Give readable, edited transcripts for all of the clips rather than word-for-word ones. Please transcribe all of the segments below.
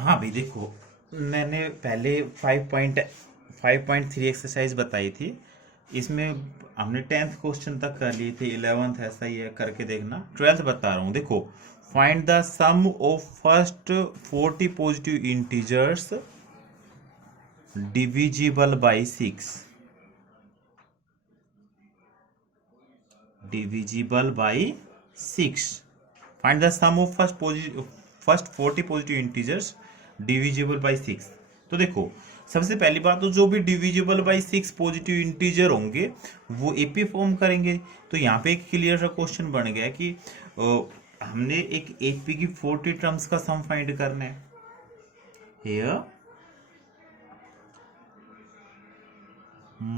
हाँ भाई देखो, मैंने पहले 5.3 एक्सरसाइज बताई थी। इसमें हमने 10th क्वेश्चन तक कर लिए थे, 11th ऐसा ही है, करके देखना। 12th बता रहा हूँ, देखो। Find the sum of first 40 positive integers divisible by 6। Divisible by 6। Find the sum of first 40 positive integers divisible by 6। तो देखो, सबसे पहली बात तो जो भी डिविजिबल बाई 6 पॉजिटिव इंटीजर होंगे वो एपी फॉर्म करेंगे। तो यहाँ पे एक क्लियर सा क्वेश्चन बन गया कि हमने एक एपी की 40 टर्म्स का सम फाइंड करना है। Here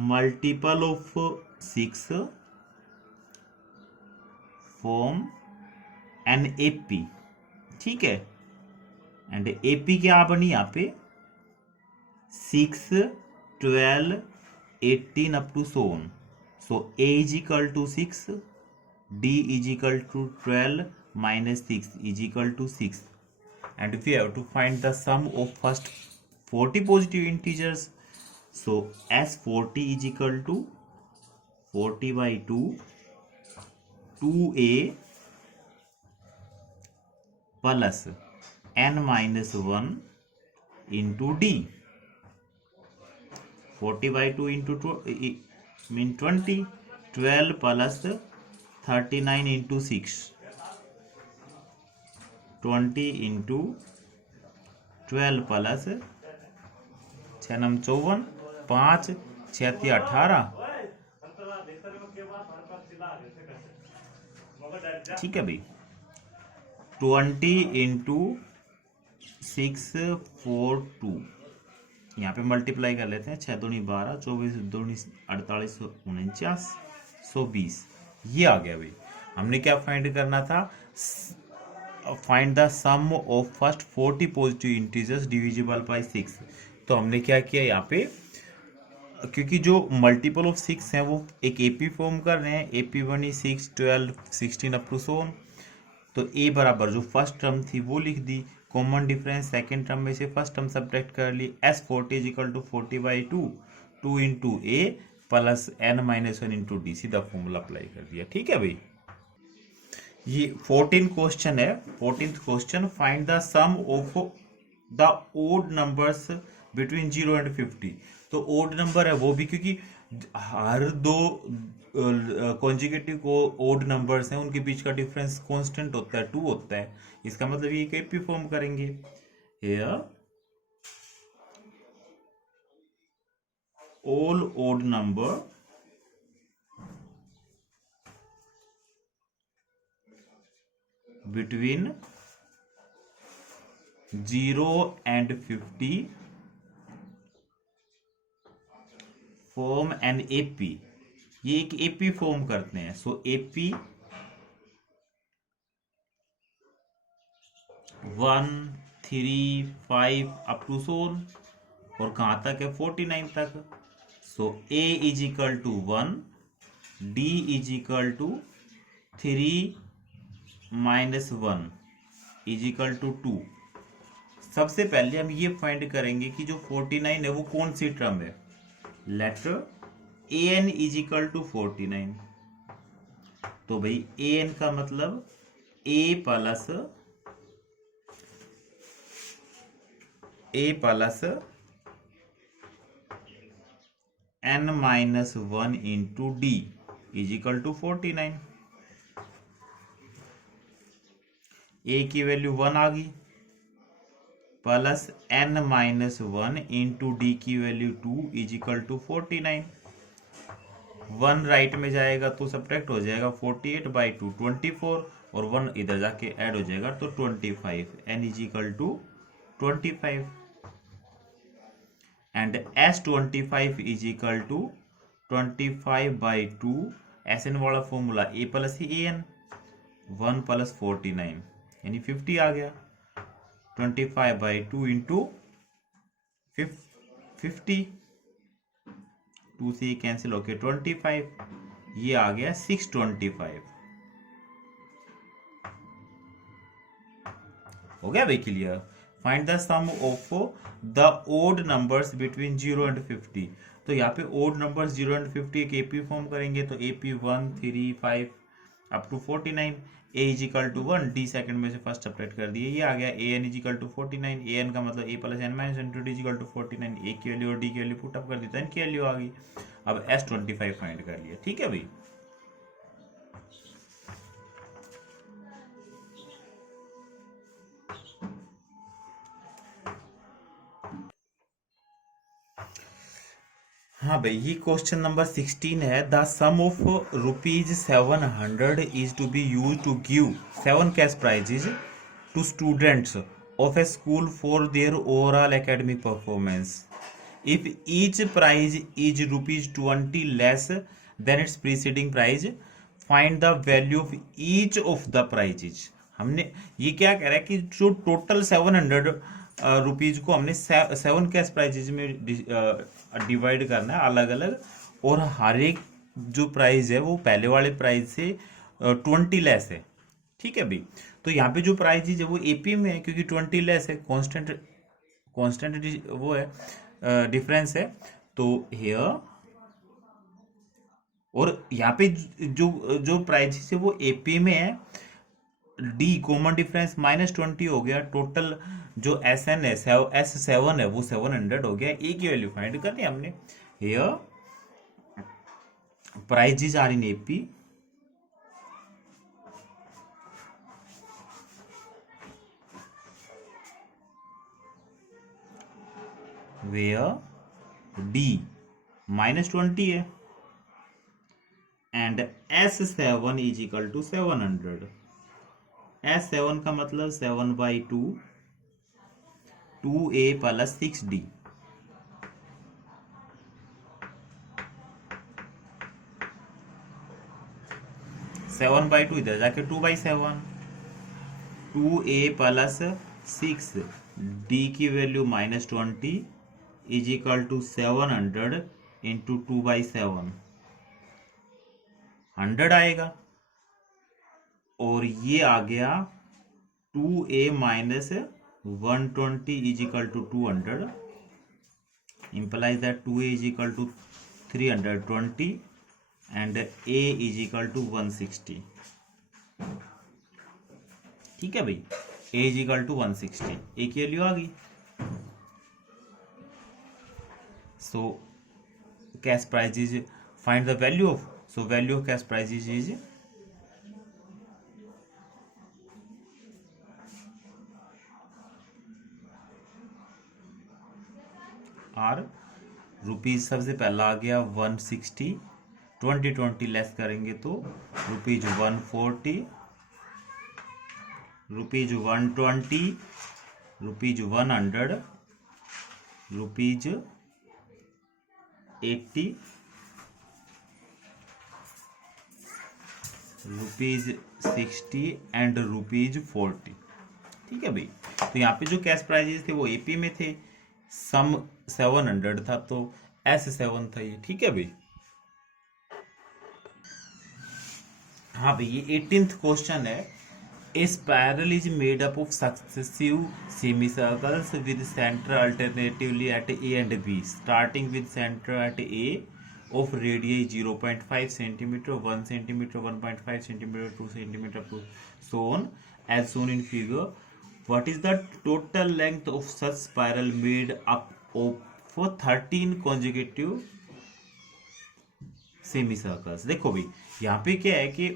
multiple of 6 form an AP, ठीक है। एंड एपी क्या बनी यहाँ पे? 6, 12, 18 up to so on. So A is equal to 6, D is equal to 12 minus 6 is equal to 6. And we have to find the sum of first 40 positive integers. So S40 is equal to 40 by 2, 2A plus n minus 1 into D. 40 by 2 into 2 mean 20. 12 plus 39 into 6. 20 into 12 plus 6 नम 54, 5 6 18, ठीक है भाई। 20 into 642, यहाँ पे multiply कर लेते हैं। 6 दूनी 12, 24 दूनी 48, 49, 120। ये आ गया भाई। हमने क्या फाइंड करना था? Find the sum of first 40 positive integers divisible by 6। तो हमने क्या किया यहाँ पे, क्योंकि जो मल्टीपल ऑफ 6 है वो एक एपी फॉर्म कर रहे हैं। एपी बनी 6, 12, 16 अप टू सो ऑन। तो ए बराबर जो फर्स्ट टर्म थी वो लिख दी। कॉमन डिफरेंस सेकेंड टर्म में से फर्स्ट टर्म सब्ट्रैक्ट कर ली। S40 is equal to 40 by 2, 2 into a plus n minus 1 into d. सीधा फॉर्मूला अप्लाई कर दिया, ठीक है भाई। ये 14 क्वेश्चन है। 14th question, find the sum of the odd numbers between 0 and 50। तो ओड नंबर है वो भी, क्योंकि हर दो कॉन्जिगेटिव को ओड नंबर्स हैं, उनके बीच का डिफरेंस कांस्टेंट होता है, 2 होता है। इसका मतलब ये एपी फॉर्म करेंगे। Here all odd number between 0 and 50 form an AP. ये एक एपी फॉर्म करते हैं। सो एपी 1, 3, 5 अप टू सोन, और कहाँ तक है? 49 तक। So a is equal to 1, d is equal to 3 minus 1 is equal to 2। सबसे पहले हम ये फाइंड करेंगे कि जो 49 है वो कौन सी टर्म है। Letter a n is equal to 49। तो भाई ए एन का मतलब a plus n minus 1 into d is equal to 49। A की वैल्यू 1 आ गई, plus n minus 1 into d की value 2 is equal to 49। 1 right में जाएगा तो सब्ट्रैक्ट हो जाएगा। 48 बाई 2 24, और 1 इधर जाके ऐड हो जाएगा तो 25। N is equal to 25 and S25 is equal to 25 by 2। S n वाला formula a plus a n, 1 plus 49 यानी 50 आ गया। 25 बाई 2 इंटू 50, 2 से कैंसिल होके 25, ये आ गया 625। हो गया भाई clear. Find the sum of the odd numbers between 0 and 50। तो यहाँ पे ओड नंबर्स 0 एंड 50 एक एपी फॉर्म करेंगे, तो AP 1 3 5 up to 49। A is equal to 1, d second में से फर्स्ट सब्ट्रैक्ट कर दिए, ये आ गया। A n is equal to 49, a n का मतलब a plus n minus n to d is equal to 49। A की वैल्यू और डी की वैल्यू पुट अप कर देता है, एन की वैल्यू आ गई। अब S25 फाइंड कर लिया, ठीक है भाई। हाँ भाई, ये क्वेश्चन नंबर 16 है। The sum of ₹700 is to be use to give 7 cash prizes to students of a school for their overall academic performance. If each prize is ₹20 less than its preceding prize, find the value of each of the prizes. हमने ये क्या कह रहा है कि जो total 700 rupees को हमने 7 कैश प्राइजेज में डिवाइड करना है अलग अलग, और हर एक जो प्राइस है वो पहले वाले प्राइस से 20 लेस है, ठीक है भाई। तो यहाँ पे जो प्राइस है वो एपी में है, क्योंकि 20 लेस है, कांस्टेंट वो है, डिफरेंस है। तो हियर, और यहाँ पे जो जो प्राइस है वो एपी में है, डी कॉमन डिफरेंस -20 हो गया। टोटल जो एस एन है, S7 है, वो 700 हो गया। ए की वैल्यू फाइंड करनी हमने। Here prizes are in AP, where d -20 है and S7 is equal to 700। S7 का मतलब 7/2, 2A प्लस 6D। 7/2 इधर जाके 2/7, 2A प्लस 6D की value -20 is equal to 700 into 2/7, 100 आएगा। और ये आ गया 2A minus 120 is equal to 200, implies that 2A is equal to 320 and A is equal to 160। ठीक है भाई, A is equal to 160, A की वैल्यू आ गई। So cash prices, find the value of, so value of cash prices is are rupees, सबसे पहला आ गया 160, 20 less करेंगे तो rupees 140, rupees 120, rupees 100, rupees 80, rupees 60 and rupees 40। ठीक है भाई, तो यहाँ पे जो कैश प्राइजेस थे वो एपी में थे, सम 700 था तो S7 था ये। ठीक है भाई, हाँ भाई, ये 18th क्वेश्चन है। A spiral is made up of successive semi circles with centre alternatively at A and B, starting with centre at A of radii 0.5 centimeter, 1 centimeter, 1.5 centimeter, 2 centimeter, to so on as shown in figure. What is the total length of such spiral made up of 13 consecutive semicircles? देखो भाई, यहाँ पे क्या है कि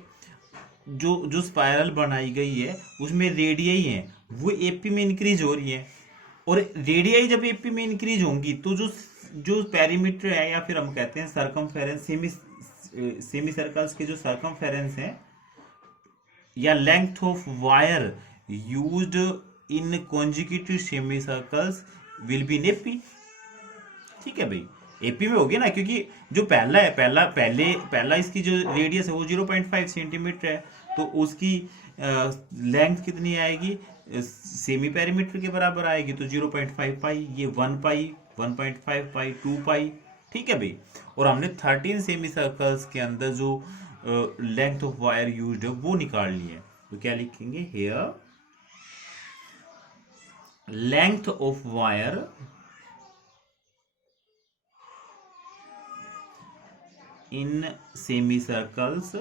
जो spiral बनाई गई है उसमें रेडियाई है वो एपी में इंक्रीज हो रही है, और रेडियाई जब एपी में इंक्रीज होंगी तो जो पेरीमीटर है, या फिर हम कहते हैं सर्कमफेरेंस, सेमी सर्कल्स के जो सर्कमफेरेंस है या length of wire used in consecutive semi circles will be in AP. ठीक है भाई, एपी में हो गया ना, क्योंकि जो पहला है, पहला इसकी जो रेडियस है वो 0.5 सेंटीमीटर है, तो उसकी लेंथ कितनी आएगी, सेमी पेरीमीटर के बराबर आएगी, तो 0.5 पाई, ये 1 पाई, 1.5 पाई, 2 पाई। ठीक है भाई, और हमने 13 सेमी सर्कल्स के अंदर जो लेंथ ऑफ वायर यूज्ड है वो निकाल ली है, तो क्या लिखेंगे, hair length of wire in semicircles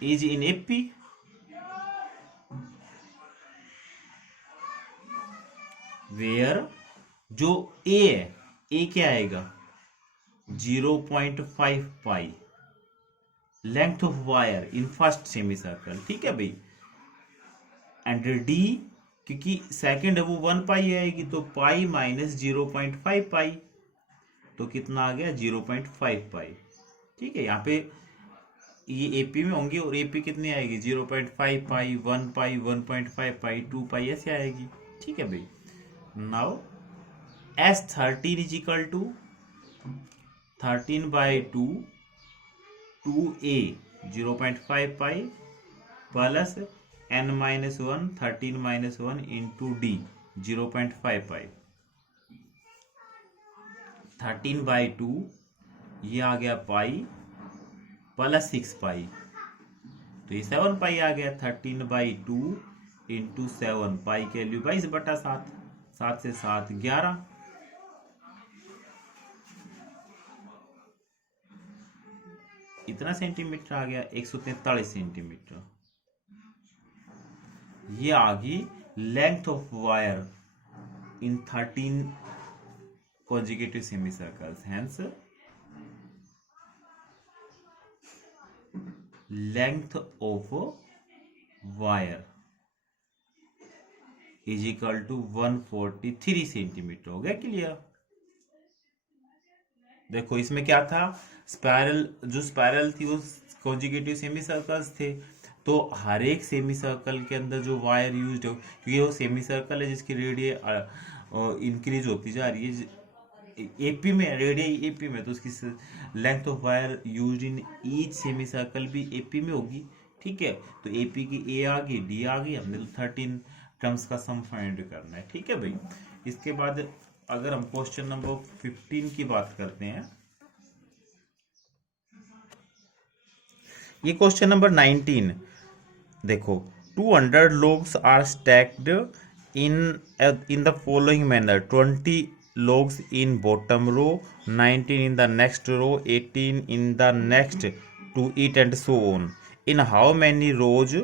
is in AP, where जो A है, A क्या आएगा 0.5 pi length of wire in first semicircle, ठीक है भाई। एंड डी क्योंकि सेकंड है वो 1 पाई आएगी, तो पाई माइनस 0.5 पाई, तो कितना आ गया 0.5 पाई, ठीक है। यहाँ पे ये एपी में होंगे और एपी कितनी आएगी 0.5 पाई, 1 पाई, 1.5 पाई, 2 पाई ऐसे आएगी, ठीक है भाई। Now S13 is equal to 13/2 2a 0.5 pi plus n-1 13-1 into d 0.5 pi. 13/2 ये आ गया पाई प्लस 6 पाई, तो ये 7 पाई आ गया। 13/2 इंटू 7 पाई की वैल्यू 22/7, 7 से 7 11, इतना सेंटीमीटर आ गया 143 सेंटीमीटर। ये आ गई length of wire in 13 conjugative semicircles, hence length of wire is equal to 143 centimetre. हो गया क्लियर। देखो इसमें क्या था, स्पाइरल, जो स्पाइरल थी वो कॉन्जुगेटिव सेमी सर्कल्स थे, तो हर एक सेमी सर्कल के अंदर जो वायर यूज हो, क्योंकि वो सेमी सर्कल है जिसकी रेडियस इंक्रीज होती जा रही है एपी में, रेडियस एपी में, तो उसकी length of wire use in each semi circle भी एपी में होगी, ठीक है। तो एपी की ए आ गई, डी आ गई, हमने 13 टर्म्स का सम फाइंड करना है, ठीक है भाई। इसके बाद अगर हम क्वेश्चन नंबर 15 की बात करते हैं, ये क्वेश्चन नंबर 19 देखो, 200 logs are stacked in the following manner: 20 logs in bottom row, 19 in the next row, 18 in the next to it, and so on. In how many rows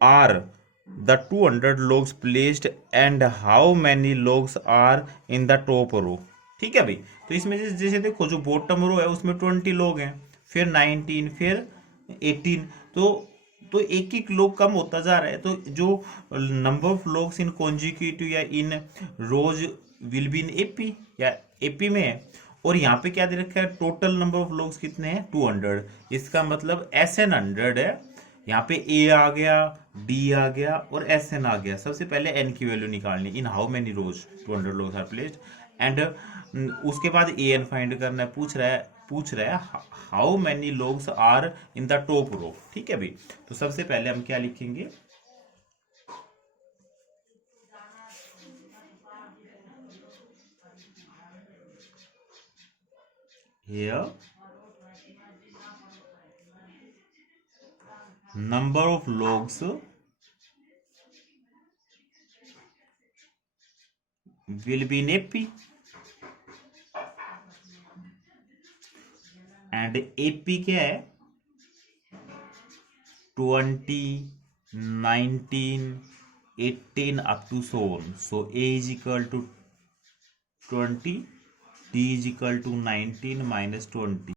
are the 200 logs placed and how many logs are in the top row? ठीक है भाई। तो इसमें जैसे देखो जो bottom row है उसमें 20 लोग हैं, फिर 19, फिर 18, तो एक एक लोग कम होता जा रहा है, तो जो number of logs in consecutive या इन रोज विल बी इन एपी या एपी में है। और यहाँ पे क्या दे रखा है, टोटल नंबर ऑफ लोग्स कितने हैं 200, इसका मतलब SN 100 है। यहाँ पे ए आ गया, डी आ गया और SN आ गया। सबसे पहले एन की वैल्यू निकालनी, in how many rows 200 logs are placed, and उसके बाद एन फाइंड करना है। पूछ रहा है how many logs are in the top row, ठीक है भाई। तो सबसे पहले हम क्या लिखेंगे, here number of logs will be in AP, and AP क्या है 20, 19, 18 up to so on. So A is equal to 20, D is equal to 19 minus 20.